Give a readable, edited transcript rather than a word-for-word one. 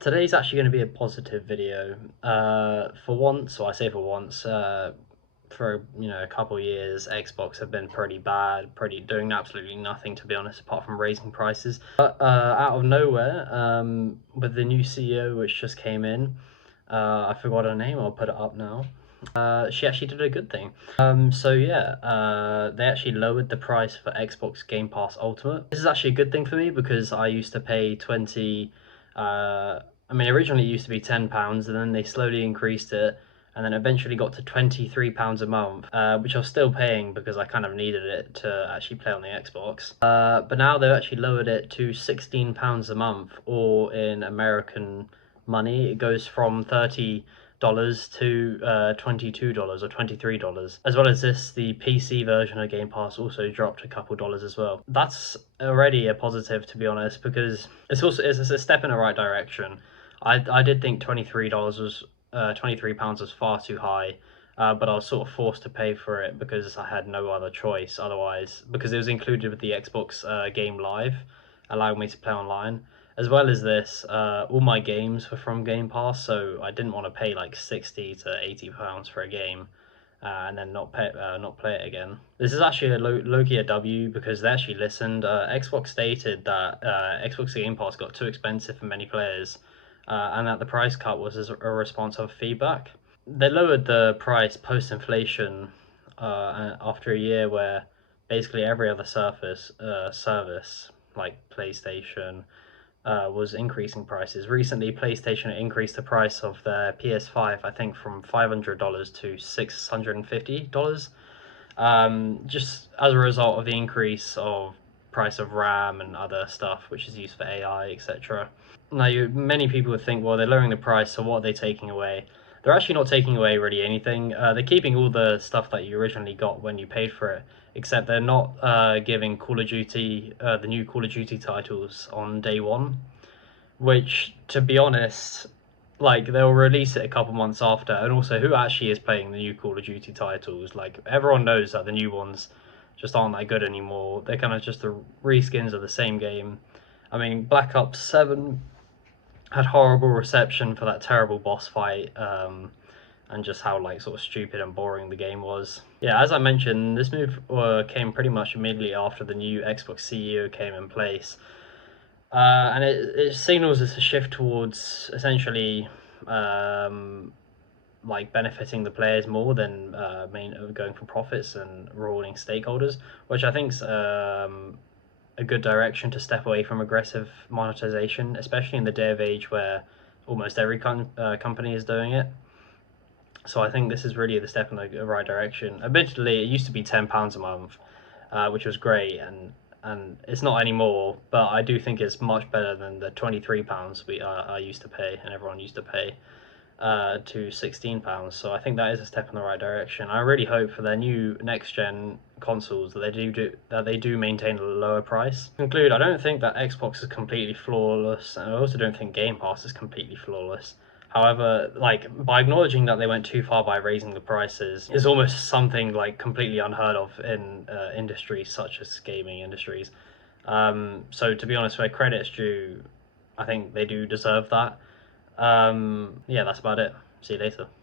Today's actually going to be a positive video. For once, or I say for once, for a couple of years, Xbox have been pretty bad, pretty doing absolutely nothing to be honest, apart from raising prices. But out of nowhere, with the new CEO which just came in, I forgot her name. I'll put it up now. She actually did a good thing. So yeah, they actually lowered the price for Xbox Game Pass Ultimate. This is actually a good thing for me because I used to pay 20. I mean, originally it used to be £10, and then they slowly increased it, and then eventually got to £23 a month, which I was still paying because I kind of needed it to actually play on the Xbox. But now they've actually lowered it to £16 a month, or in American money, it goes from $30 to $22 or $23. As well as this, the PC version of Game Pass also dropped a couple dollars as well. That's already a positive, to be honest, because it's a step in the right direction. I did think $23 was £23 was far too high, but I was sort of forced to pay for it because I had no other choice otherwise, because it was included with the Xbox Game Live, allowing me to play online. As well as this, all my games were from Game Pass, so I didn't want to pay like £60 to £80 for a game, and then not play it again. This is actually a low-key a W because they actually listened. Xbox stated that Xbox Game Pass got too expensive for many players, and that the price cut was as a response of feedback. They lowered the price post-inflation after a year where basically every other service like PlayStation was increasing prices. Recently, PlayStation increased the price of their PS5, I think, from $500 to $650, just as a result of the increase of price of RAM and other stuff, which is used for AI, etc. Now, many people would think, well, they're lowering the price, so what are they taking away? They're actually not taking away really anything. They're keeping all the stuff that you originally got when you paid for it, except they're not giving Call of Duty, the new Call of Duty titles on day one, which, to be honest, like they'll release it a couple months after, and also who actually is playing the new Call of Duty titles? Like everyone knows that the new ones just aren't that good anymore. They're kind of just the reskins of the same game. I mean, Black Ops 7 had horrible reception for that terrible boss fight, and just how like sort of stupid and boring the game was. Yeah, as I mentioned, this move came pretty much immediately after the new Xbox CEO came in place, and it signals as a shift towards essentially like benefiting the players more than going for profits and rewarding stakeholders, which I think's a good direction to step away from aggressive monetization, especially in the day of age where almost every company is doing it. So I think this is really the step in the right direction. Admittedly, it used to be £10 a month, which was great, and it's not anymore. But I do think it's much better than the £23 I used to pay and everyone used to pay, to £16. So I think that is a step in the right direction. I really hope for their new next gen consoles that they do maintain a lower price. To conclude, I don't think that Xbox is completely flawless, and I also don't think Game Pass is completely flawless. However, like by acknowledging that they went too far by raising the prices is almost something like completely unheard of in industries such as gaming industries. So to be honest, where credit's due, I think they do deserve that. Yeah, that's about it. See you later.